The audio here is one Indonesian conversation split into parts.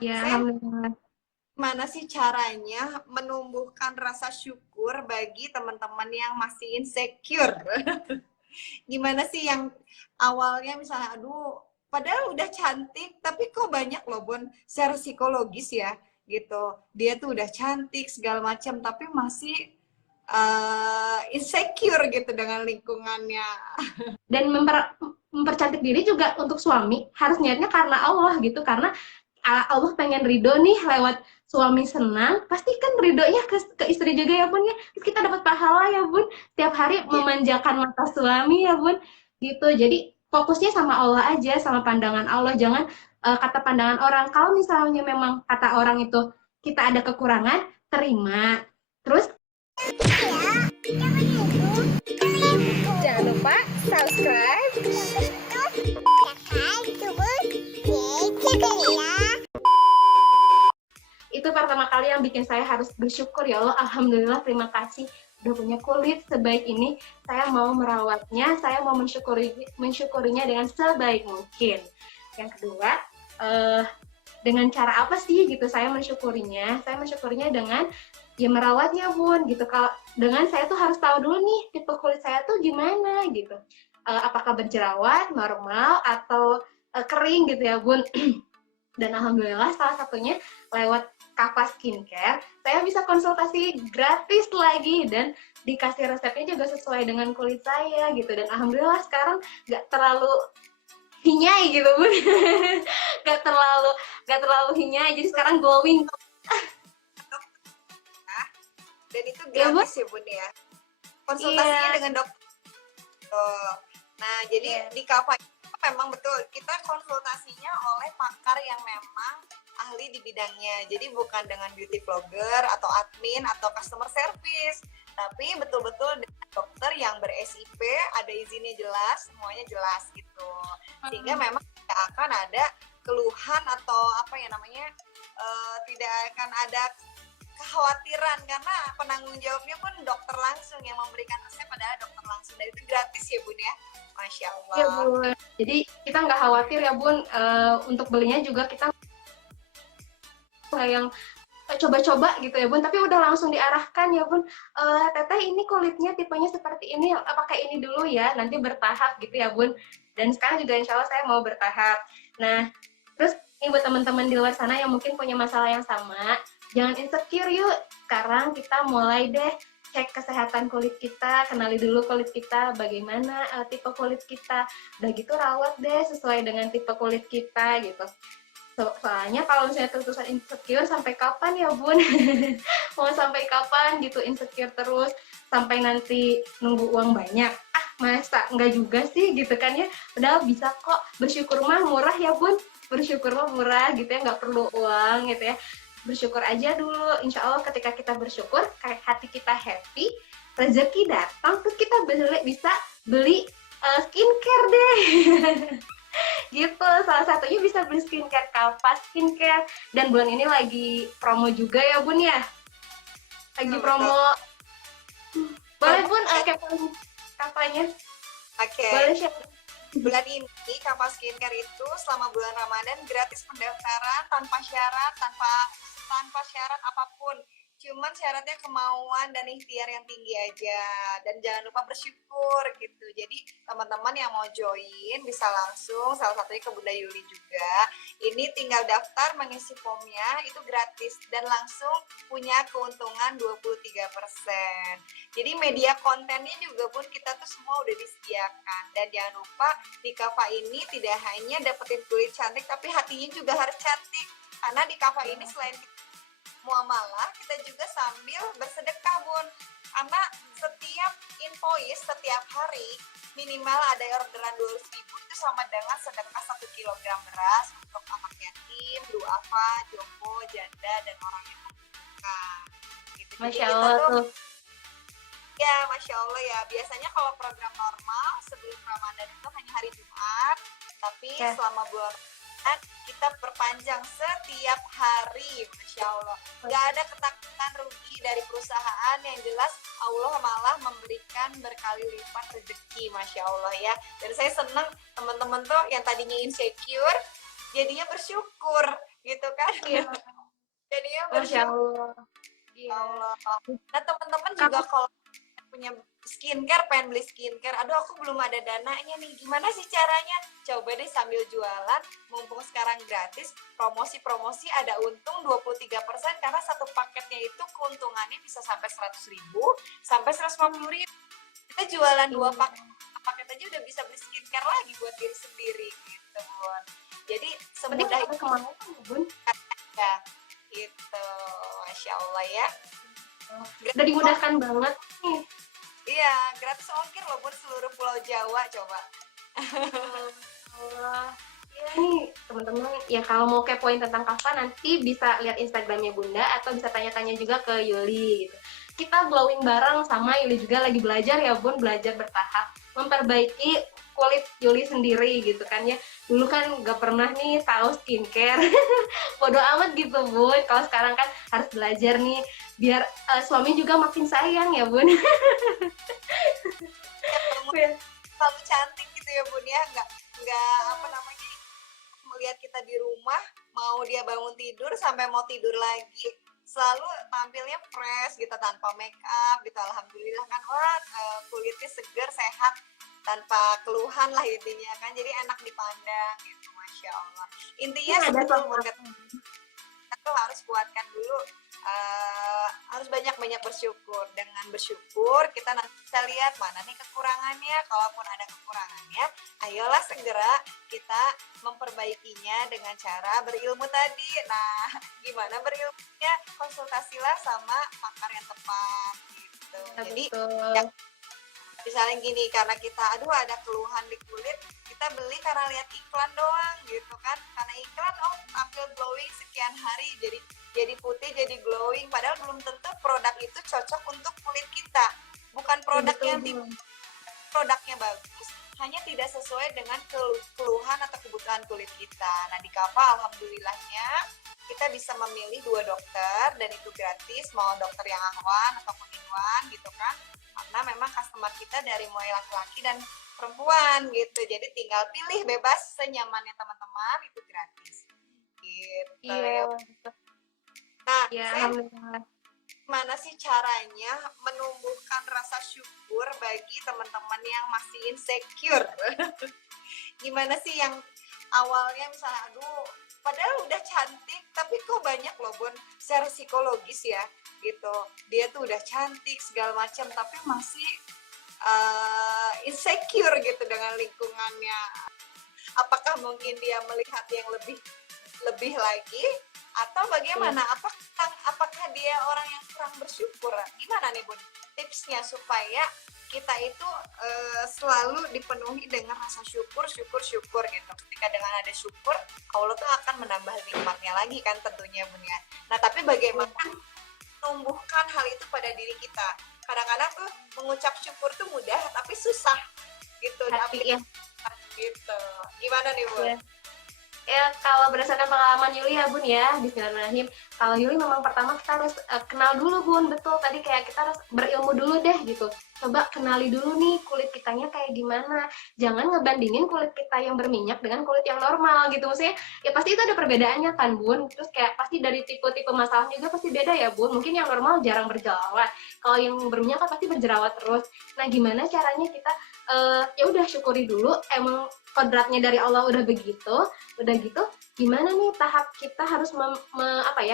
Ya, saya alhamdulillah. gimana sih caranya menumbuhkan rasa syukur bagi teman-teman yang masih insecure? Gimana sih yang awalnya misalnya, aduh, padahal udah cantik, tapi kok banyak loh, Bun, secara psikologis ya, gitu. Dia tuh udah cantik, segala macam, tapi masih insecure gitu dengan lingkungannya. Dan mempercantik diri juga untuk suami harus niatnya karena Allah gitu, karena Allah pengen ridho nih lewat suami senang, pasti kan ridhonya ke istri juga ya bun ya. Terus kita dapat pahala ya bun, tiap hari Iya. memanjakan mata suami ya bun, gitu. Jadi fokusnya sama Allah aja, sama pandangan Allah, jangan kata pandangan orang. Kalau misalnya memang kata orang itu kita ada kekurangan, terima. Terus jangan lupa subscribe. Itu pertama kali yang bikin saya harus bersyukur, ya Allah, alhamdulillah, terima kasih udah punya kulit sebaik ini, saya mau merawatnya, saya mau mensyukurinya dengan sebaik mungkin. Yang kedua, dengan cara apa sih gitu saya mensyukurinya? Saya mensyukurinya dengan ya merawatnya bun gitu. Kalau dengan saya tuh harus tahu dulu nih tipe kulit saya tuh gimana gitu. Apakah berjerawat, normal, atau kering gitu ya bun. Dan alhamdulillah salah satunya lewat Kava Skincare, saya bisa konsultasi gratis lagi dan dikasih resepnya juga sesuai dengan kulit saya gitu. Dan alhamdulillah sekarang nggak terlalu hinyai gitu bun, nggak terlalu hinyai, jadi sekarang glowing. Dan itu Ya bun? gratis ya Bun ya. Konsultasinya Iya. dengan dokter. Nah, jadi di Kava itu memang betul kita konsultasinya oleh pakar yang memang ahli di bidangnya. Jadi bukan dengan beauty vlogger atau admin atau customer service, tapi betul-betul dengan dokter yang ber-SIP, ada izinnya jelas, semuanya jelas gitu. Sehingga memang tidak akan ada keluhan atau apa ya namanya, tidak akan ada kekhawatiran karena penanggung jawabnya pun dokter langsung yang memberikan resep, adalah dokter langsung, dan itu gratis ya Bun ya. Masya Iya Allah. bun. Jadi kita nggak khawatir ya bun, untuk belinya juga kita nggak yang coba-coba gitu ya bun, tapi udah langsung diarahkan ya bun, teteh ini kulitnya tipenya seperti ini, pakai ini dulu ya, nanti bertahap gitu ya bun. Dan sekarang juga insya Allah saya mau bertahap. Nah, terus ini buat teman-teman di luar sana yang mungkin punya masalah yang sama, jangan insecure yuk. Sekarang kita mulai deh cek kesehatan kulit kita, kenali dulu kulit kita, bagaimana tipe kulit kita, udah gitu rawat deh sesuai dengan tipe kulit kita gitu. Soalnya kalau misalnya terus-terusan insecure, sampai kapan ya bun? Mau sampai kapan gitu insecure terus, sampai nanti nunggu uang banyak? Ah masa enggak juga sih gitu kan ya, padahal bisa kok. Bersyukur mah murah ya bun, bersyukur mah murah gitu ya, nggak perlu uang gitu ya. Bersyukur aja dulu, insya Allah ketika kita bersyukur, kayak hati kita happy, rezeki datang, terus kita bisa beli skincare deh. Gitu, salah satunya bisa beli skincare Kava Skincare. Dan bulan ini lagi promo juga ya bun ya, lagi promo. Boleh bun, Kavanya Oke. boleh share. Bulan ini Kava Skincare itu selama bulan Ramadan gratis pendaftaran, tanpa syarat apapun. Cuman syaratnya kemauan dan ikhtiar yang tinggi aja, dan jangan lupa bersyukur gitu. Jadi teman-teman yang mau join bisa langsung, salah satunya ke Bunda Yuli juga. Ini tinggal daftar, mengisi formnya, itu gratis dan langsung punya keuntungan 23%. Jadi media kontennya juga pun kita tuh semua udah disediakan. Dan jangan lupa di Kava ini tidak hanya dapetin kulit cantik, tapi hatinya juga harus cantik. Karena di Kava ini selain muamalah, kita juga sambil bersedekah bun. Karena setiap invoice, setiap hari minimal ada orderan 200.000, itu sama dengan sedekah 1 kilogram beras untuk anak yatim, duafa, jompo, janda, dan orang yang membutuhkan gitu. Masya Allah tuh. Ya, Masya Allah ya. Biasanya kalau program normal sebelum Ramadan itu hanya hari Jumat, tapi selama bulan Ramadan kita perpanjang setiap hari, Masya Allah. Gak ada ketakutan rugi dari perusahaan, yang jelas Allah malah memberikan berkali lipat rezeki, Masya Allah ya. Dan saya senang teman-teman tuh yang tadinya insecure, jadinya bersyukur. gitu kan. Iya, Jadinya Masya bersyukur. Allah. Iya. Allah. Nah teman-teman juga Kalau kalau punya skincare, pengen beli skincare, aduh aku belum ada dananya nih, gimana sih caranya? Coba deh sambil jualan, mumpung sekarang gratis, promosi-promosi ada untung 23% karena satu paketnya itu keuntungannya bisa sampai 100.000 sampai 150.000. Kita jualan dua iya. paket aja udah bisa beli skincare lagi buat diri sendiri gitu, Bun. Jadi Berarti semudah kalau itu kemana kan, Bun? ya, gitu. Masya Allah ya. Udah Gratis ongkir, dimudahkan banget nih. iya, gratis ongkir loh buat seluruh Pulau Jawa, coba. Allah. Ya nih teman-teman, ya kalau mau kepoin tentang Kava nanti bisa lihat Instagramnya Bunda atau bisa tanya-tanya juga ke Yuli gitu. Kita glowing bareng sama Yuli juga lagi belajar ya Bun, belajar bertahap memperbaiki kulit Yuli sendiri gitu kan ya. Dulu kan gak pernah nih tahu skincare. Bodoh amat gitu Bun. Kalau sekarang kan harus belajar nih biar suami juga makin sayang ya Bun. Kamu selalu cantik gitu ya Bun ya, nggak apa namanya, melihat kita di rumah, mau dia bangun tidur sampai mau tidur lagi, selalu tampilnya fresh gitu tanpa make up gitu. Alhamdulillah kan, wah kulitnya segar, sehat, tanpa keluhan lah intinya kan, jadi enak dipandang gitu. Masya Allah, intinya Ini ada betul Bun, sama kita tuh harus kuatkan dulu, harus banyak-banyak bersyukur. Dengan bersyukur kita nanti bisa lihat mana nih kekurangannya. Kalaupun ada kekurangannya, ayolah segera kita memperbaikinya dengan cara berilmu tadi. Nah, gimana berilmunya? Konsultasilah sama pakar yang tepat gitu. Jadi yang betul. misalnya gini, karena kita aduh ada keluhan di kulit, kita beli karena lihat iklan doang gitu kan, karena iklan oh tampil glowing sekian hari, jadi putih, jadi glowing, padahal belum tentu produk itu cocok untuk kulit kita. Bukan Ya, produknya betul yang Bun. produknya bagus, hanya tidak sesuai dengan keluhan atau kebutuhan kulit kita. Nah di Kava alhamdulillahnya kita bisa memilih 2 dokter dan itu gratis, mau dokter yang ahwan ataupun inwan gitu kan, karena memang customer kita dari mulai laki-laki dan perempuan gitu, jadi tinggal pilih bebas senyamannya teman-teman, itu gratis gitu ya. Iya, Nah ya saya, alhamdulillah. gimana sih caranya menumbuhkan rasa syukur bagi teman-teman yang masih insecure? Gimana sih yang awalnya misalnya aduh padahal udah cantik tapi kok banyak loh Bun, secara psikologis ya gitu, dia tuh udah cantik segala macam tapi masih insecure gitu dengan lingkungannya. Apakah mungkin dia melihat yang lebih lebih lagi atau Iya. bagaimana? Apakah dia orang yang kurang bersyukur? Gimana nih Bun tipsnya supaya kita itu selalu dipenuhi dengan rasa syukur, syukur, syukur gitu. Ketika dengan ada syukur, Allah tuh akan menambah nikmatnya lagi kan tentunya Bun ya. Nah tapi bagaimana tumbuhkan hal itu pada diri kita? Kadang-kadang tuh mengucap syukur tuh mudah, tapi susah gitu. Hati ya. Gitu. Gimana nih Bun? Ya. Ya, kalau berdasarkan pengalaman Yuli ya Bun ya, Bismillahirrahmanirrahim. Kalau Yuli memang pertama kita harus kenal dulu Bun, betul. Tadi kayak kita harus berilmu dulu deh gitu. Coba kenali dulu nih kulit kitanya kayak gimana. Jangan ngebandingin kulit kita yang berminyak dengan kulit yang normal gitu. Maksudnya ya pasti itu ada perbedaannya kan Bun. Terus kayak pasti dari tipe-tipe masalah juga pasti beda ya Bun. Mungkin yang normal jarang berjerawat. Kalau yang berminyak kan pasti berjerawat terus. Nah, gimana caranya kita ya udah syukuri dulu, emang kodratnya dari Allah udah begitu, udah gitu gimana nih tahap kita harus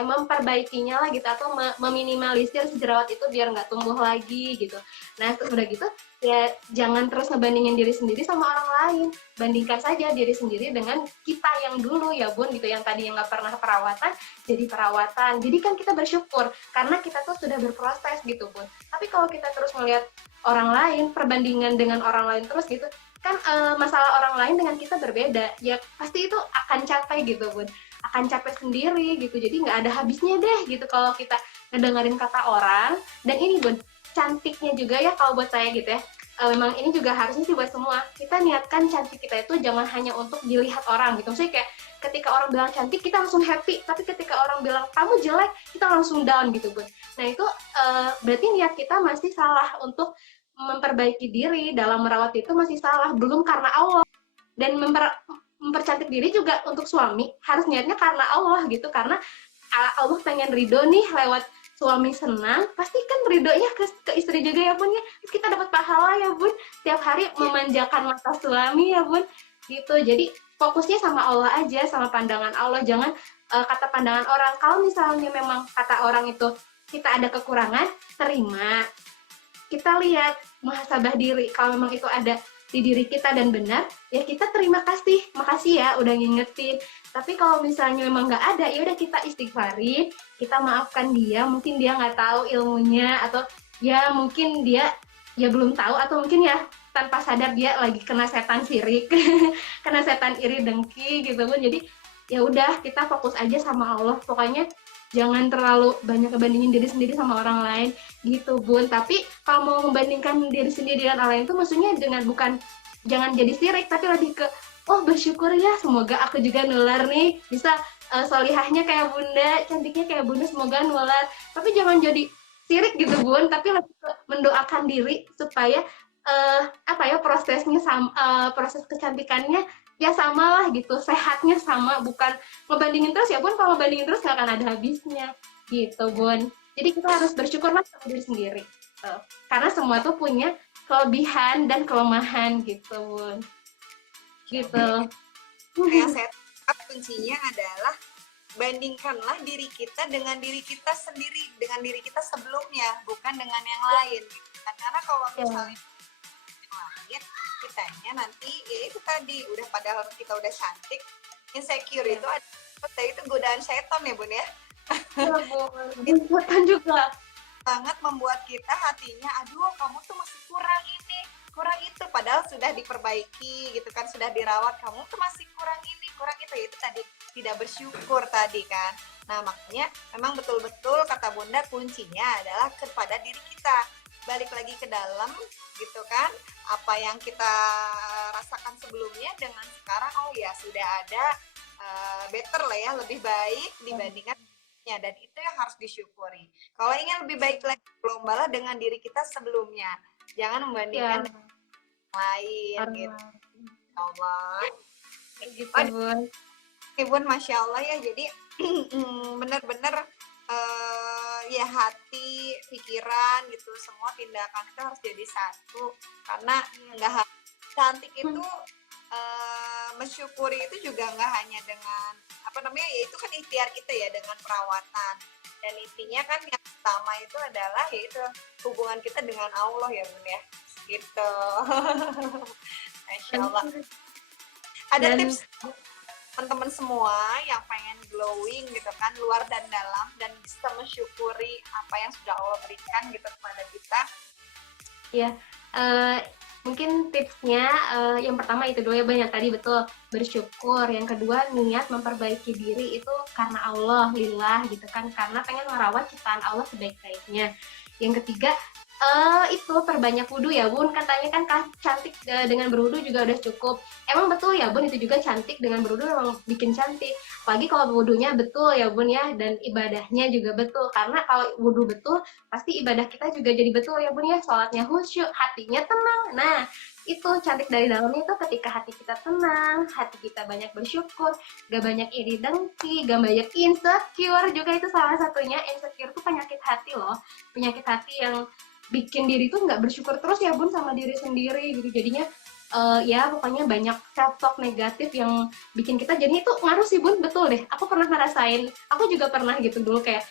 memperbaikinya lah gitu, atau meminimalisir si jerawat itu biar nggak tumbuh lagi gitu. Nah terus udah gitu ya jangan terus ngebandingin diri sendiri sama orang lain, bandingkan saja diri sendiri dengan kita yang dulu ya Bun gitu, yang tadi yang nggak pernah perawatan jadi perawatan, jadi kan kita bersyukur karena kita tuh sudah berproses gitu Bun. Tapi kalau kita terus melihat orang lain, perbandingan dengan orang lain terus gitu kan, masalah orang lain dengan kita berbeda ya, pasti itu akan capek gitu Bun, akan capek sendiri gitu, jadi nggak ada habisnya deh gitu kalau kita ngedengerin kata orang. Dan ini Bun, cantiknya juga ya kalau buat saya gitu ya, memang ini juga harusnya sih buat semua, kita niatkan cantik kita itu jangan hanya untuk dilihat orang gitu. Maksudnya kayak ketika orang bilang cantik kita langsung happy, tapi ketika orang bilang kamu jelek kita langsung down gitu Bun. Nah itu berarti niat kita masih salah untuk memperbaiki diri dalam merawat, itu masih salah, belum karena Allah. Dan mempercantik diri juga untuk suami harus niatnya karena Allah gitu, karena Allah pengen ridho nih lewat suami senang, pasti kan ridhonya ke istri juga ya bun ya. Terus kita dapat pahala ya bun, tiap hari memanjakan mata suami ya bun, gitu. Jadi fokusnya sama Allah aja, sama pandangan Allah, jangan kata pandangan orang. Kalau misalnya memang kata orang itu kita ada kekurangan, terima. Kita lihat, muhasabah diri. Kalau memang itu ada di diri kita dan benar, ya kita terima kasih, makasih ya udah ngingetin. Tapi kalau misalnya memang nggak ada, ya udah kita istighfarin, kita maafkan dia. Mungkin dia nggak tahu ilmunya, atau ya mungkin dia ya belum tahu, atau mungkin ya tanpa sadar dia lagi kena setan sirik, kena setan iri dengki gitu pun. Jadi ya udah kita fokus aja sama Allah. Pokoknya jangan terlalu banyak ngebandingin diri sendiri sama orang lain gitu bun. Tapi kalau mau membandingkan diri sendiri dengan orang lain itu maksudnya dengan bukan, jangan jadi sirik, tapi lebih ke oh bersyukur ya, semoga aku juga nular nih, bisa solihahnya kayak bunda, cantiknya kayak bunda, semoga nular. Tapi jangan jadi sirik gitu bun, tapi lebih ke mendoakan diri supaya apa ya, prosesnya sama, proses kecantikannya ya sama lah gitu, sehatnya sama, bukan ngebandingin terus ya bun. Kalau ngebandingin terus nggak akan ada habisnya gitu bun. Jadi kita harus bersyukur lah sama diri sendiri, karena semua tuh punya kelebihan dan kelemahan gitu bun, gitu. Kayak saya kuncinya adalah bandingkanlah diri kita dengan diri kita sendiri, dengan diri kita sebelumnya, bukan dengan yang lain gitu kan. Karena kalau misalnya yang lain, kitanya nanti ya itu tadi udah, padahal kita udah cantik, insecure itu ada, itu godaan setan ya bun ya. Ya bun, setan juga Banget membuat kita hatinya, aduh kamu tuh masih kurang ini, kurang itu, padahal sudah diperbaiki gitu kan, sudah dirawat, kamu tuh masih kurang ini, kurang itu. Itu tadi tidak bersyukur tadi kan. Nah makanya memang betul-betul kata bunda, kuncinya adalah kepada diri kita, balik lagi ke dalam gitu kan, apa yang kita rasakan sebelumnya dengan sekarang, oh ya sudah ada better lah ya, lebih baik dibandingkan ya, dan itu yang harus disyukuri. Kalau ingin lebih baik lagi, berlombalah dengan diri kita sebelumnya, jangan membandingkan dengan lain gitu. Allah gitu bun. Bun, masya Allah ya. Jadi benar-benar ya hati, pikiran gitu, semua tindakan itu harus jadi satu, karena nggak cantik itu mensyukuri itu juga nggak hanya dengan apa namanya, ya itu kan ikhtiar kita ya, dengan perawatan, dan intinya kan yang utama itu adalah yaitu hubungan kita dengan Allah ya bun ya, gitu. Masya Allah. Ada tips teman-teman semua yang pengen glowing gitu kan, luar dan dalam, dan bisa mensyukuri apa yang sudah Allah berikan gitu kepada kita? Ya, mungkin tipsnya yang pertama itu dulu ya bun, yang tadi betul, bersyukur. Yang kedua, niat memperbaiki diri itu karena Allah, lillah gitu kan, karena pengen merawat ciptaan Allah sebaik-baiknya. Yang ketiga, itu perbanyak wudhu ya bun, katanya kan cantik dengan berwudhu juga udah cukup. Emang betul ya bun, itu juga cantik, dengan berwudhu memang bikin cantik, apalagi kalau wudhunya betul ya bun ya, dan ibadahnya juga betul, karena kalau wudhu betul pasti ibadah kita juga jadi betul ya bun ya, sholatnya khusyuk, hatinya tenang. Nah itu cantik dari dalamnya itu ketika hati kita tenang, hati kita banyak bersyukur, gak banyak iri dengki, gak banyak insecure juga. Itu salah satunya, insecure itu penyakit hati loh, penyakit hati yang bikin diri tuh nggak bersyukur terus ya bun sama diri sendiri gitu. Jadinya ya pokoknya banyak self talk negatif yang bikin kita, jadi itu ngaruh sih bun. Betul deh, aku pernah ngerasain, aku juga pernah gitu dulu kayak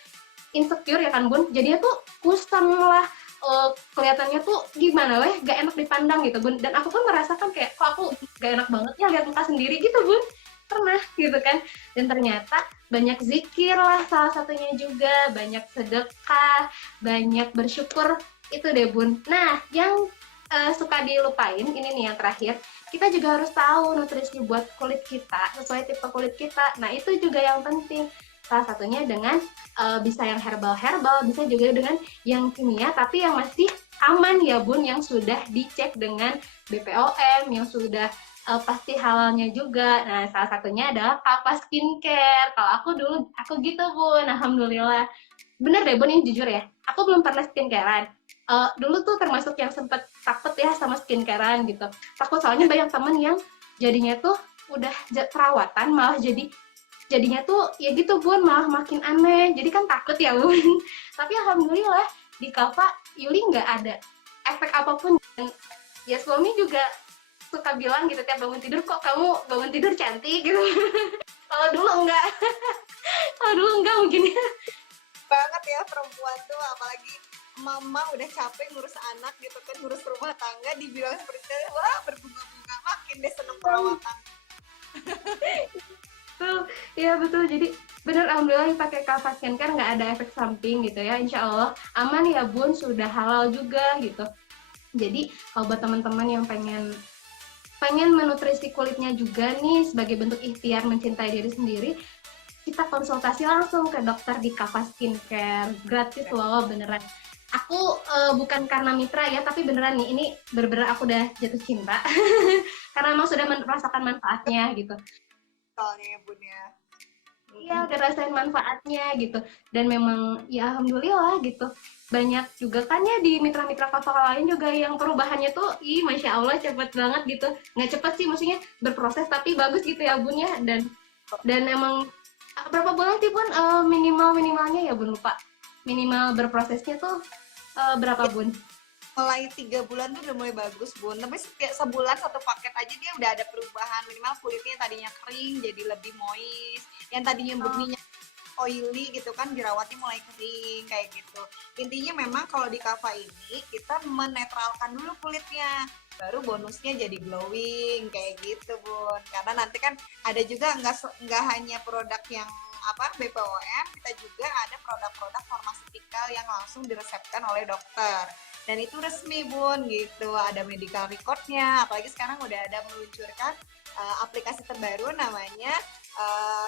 insecure ya kan bun, jadinya tuh kusam lah, kelihatannya tuh gimana weh, gak enak dipandang gitu bun. Dan aku pun merasakan kayak kok aku gak enak banget ya lihat muka sendiri gitu bun, pernah gitu kan. Dan ternyata banyak zikir lah salah satunya juga, banyak sedekah, banyak bersyukur, itu deh bun. Nah yang suka dilupain ini nih yang terakhir, kita juga harus tahu nutrisi buat kulit kita sesuai tipe kulit kita. Nah itu juga yang penting, salah satunya dengan bisa yang herbal, bisa juga dengan yang kimia, tapi yang masih aman ya bun, yang sudah dicek dengan BPOM, yang sudah pasti halalnya juga. Nah salah satunya adalah Papa Skincare. Kalau aku dulu aku gitu bun, alhamdulillah. Bener deh bun, ini jujur ya, aku belum pernah skincarean. Dulu tuh termasuk yang sempet takut ya sama skincarean gitu, takut soalnya banyak temen yang jadinya tuh perawatan malah jadinya tuh ya gitu Bun, malah makin aneh. Jadi kan takut ya Bun. Tapi alhamdulillah di Kava Yuli nggak ada efek apapun. Dan ya suami juga suka bilang gitu tiap bangun tidur, kok kamu bangun tidur cantik gitu. Kalau dulu enggak, kalau dulu enggak mungkin ya. Banget ya perempuan tuh, apalagi mama udah capek ngurus anak gitu kan, ngurus rumah tangga, dibilang seperti itu, wah berbunga-bunga, makin deh seneng perawatan. Betul, iya betul. Jadi benar alhamdulillah pakai Kava Skincare nggak ada efek samping gitu ya. Insya Allah aman ya Bun, sudah halal juga gitu. Jadi kalau buat teman-teman yang pengen menutrisi kulitnya juga nih sebagai bentuk ikhtiar mencintai diri sendiri, kita konsultasi langsung ke dokter di Kava Skincare. Gratis loh beneran. Aku bukan karena mitra ya, tapi beneran nih ini bener-bener aku udah jatuh cinta. Karena emang sudah merasakan manfaatnya gitu. Soalnya ya Bun ya. Iya, ngerasain manfaatnya gitu. Dan memang ya alhamdulillah gitu. Banyak juga kan ya di mitra-mitra Kava lain juga yang perubahannya tuh, Masya Allah cepet banget gitu. Nggak cepet sih, maksudnya berproses tapi bagus gitu ya Bun ya. Dan emang berapa bulan sih Bun minimalnya ya Bun, lupa. Minimal berprosesnya tuh berapa Bun? Mulai 3 bulan tuh udah mulai bagus Bun, tapi kayak sebulan satu paket aja dia udah ada perubahan, minimal kulitnya yang tadinya kering jadi lebih moist, yang tadinya berminyak oily gitu kan dirawatnya mulai kering kayak gitu. Intinya memang kalau di Kava ini kita menetralkan dulu kulitnya, baru bonusnya jadi glowing kayak gitu Bun. Karena nanti kan ada juga nggak hanya produk yang BPOM, kita juga ada produk-produk farmasetikal yang langsung diresepkan oleh dokter. Dan itu resmi Bun gitu, ada medical recordnya, apalagi sekarang udah ada meluncurkan aplikasi terbaru namanya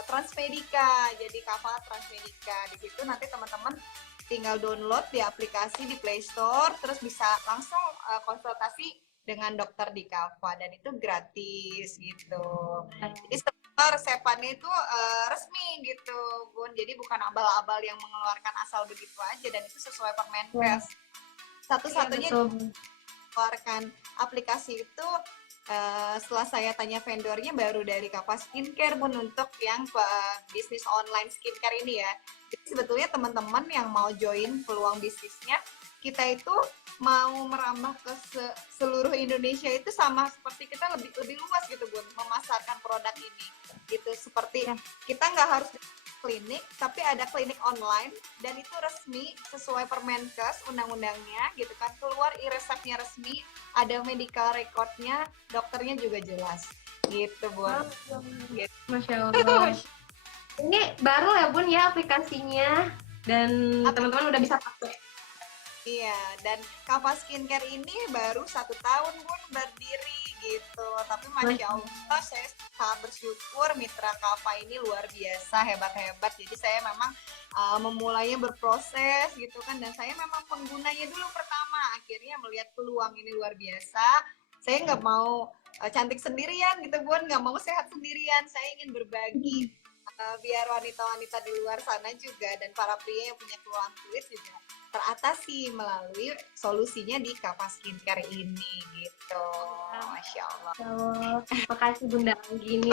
Transmedica, jadi Kava Transmedica. Di situ nanti teman-teman tinggal download di aplikasi di Play Store, terus bisa langsung konsultasi dengan dokter di Kava, dan itu gratis gitu. Jadi semua resepannya itu resmi gitu Bun, jadi bukan abal-abal yang mengeluarkan asal begitu aja, dan itu sesuai Permenkes. Satu-satunya keluarkan aplikasi itu setelah saya tanya vendornya baru dari Kava Skincare Bun, untuk yang bisnis online skincare ini ya. Jadi sebetulnya teman-teman yang mau join peluang bisnisnya, kita itu mau merambah ke seluruh Indonesia itu sama seperti kita lebih luas gitu Bun, memasarkan produk ini gitu. Seperti kita nggak harus klinik, tapi ada klinik online dan itu resmi sesuai Permenkes undang-undangnya gitu kan, keluar e-resepnya resmi, ada medical recordnya, dokternya juga jelas gitu Bun. Gitu. Masya Allah. Ini baru ya Bun ya aplikasinya, dan teman-teman udah bisa pakai. Iya, dan Kava Skincare ini baru 1 tahun Bun berdiri gitu. Tapi Masya Allah, saya sangat bersyukur mitra Kava ini luar biasa, hebat-hebat. Jadi saya memang memulainya berproses gitu kan. Dan saya memang penggunanya dulu pertama. Akhirnya melihat peluang ini luar biasa. Saya nggak mau cantik sendirian gitu Bun, nggak mau sehat sendirian. Saya ingin berbagi biar wanita-wanita di luar sana juga dan para pria yang punya keluhan kulit juga teratasi melalui solusinya di Kava Skincare ini gitu. Masya Allah. Makasih Bunda Anggi ini.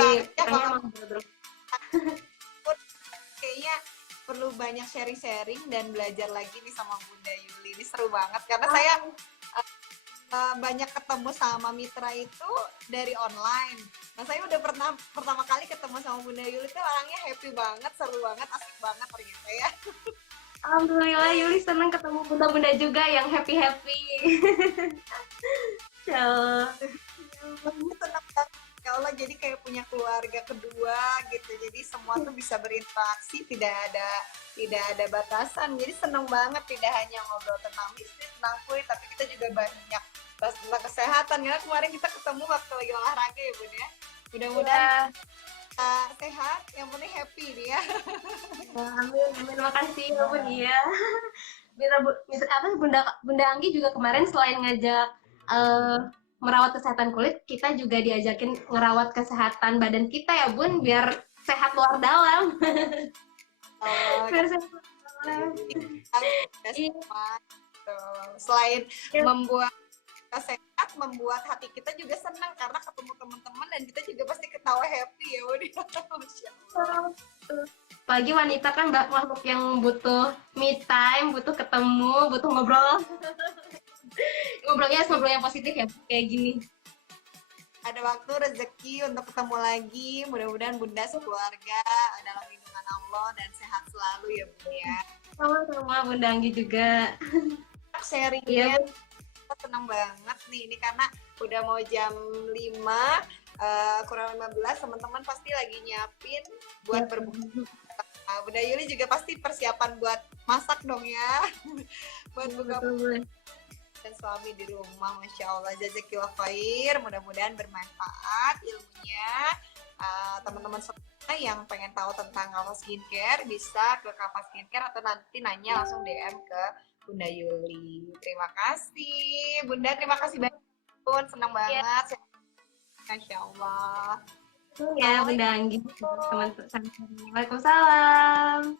Kayaknya perlu banyak sharing-sharing dan belajar lagi nih sama Bunda Yuli. Ini seru banget karena saya banyak ketemu sama mitra itu dari online. Nah saya udah pertama kali ketemu sama Bunda Yuli itu orangnya happy banget, seru banget, asik banget ternyata ya. Alhamdulillah Yuli senang ketemu bunda-bunda juga yang happy-happy. Ya Allah. Senang banget. Ya Allah, jadi kayak punya keluarga kedua gitu. Jadi semua tuh bisa berinteraksi, tidak ada batasan. Jadi senang banget, tidak hanya ngobrol tentang bisnis, tentang kulit, tapi kita juga banyak bahas tentang kesehatan. Karena kemarin kita ketemu waktu lagi olahraga ya Bun ya. Mudah-mudahan sehat, yang penting happy nih ya. Amin, makasih ya Bun ya. Bunda Anggi juga kemarin selain ngajak merawat kesehatan kulit, kita juga diajakin ngerawat kesehatan badan kita ya Bun, biar sehat luar dalam. Biar sehat luar dalam. Selain membuat kita sehat, membuat hati kita juga senang karena ketemu teman-teman dan kita juga pasti ketawa happy ya Bun. Masya Allah. Pagi wanita kan makhluk yang butuh me time, butuh ketemu, butuh ngobrol. Ngobrol yang positif ya, kayak gini. Ada waktu rezeki untuk ketemu lagi. Mudah-mudahan Bunda sekeluarga dalam lindungan Allah dan sehat selalu ya Bun ya. Sama-sama Bunda Anggi juga. Sharingnya kita senang banget nih ini karena udah mau jam 5 kurang 15 teman-teman pasti lagi nyiapin buat berbuka. Nah, Bunda Yuli juga pasti persiapan buat masak dong ya. Buat buka dan suami di rumah. Masya Allah, jazakillah khair, mudah-mudahan bermanfaat ilmunya. Teman-teman semua yang pengen tahu tentang Kapas Skincare bisa ke Kapas Skincare atau nanti nanya langsung DM ke Bunda Yuli. Terima kasih Bunda, terima kasih banyak Bun, senang banget. Masya Allah. Ya Bunda Anggi, teman-teman. Waalaikumsalam.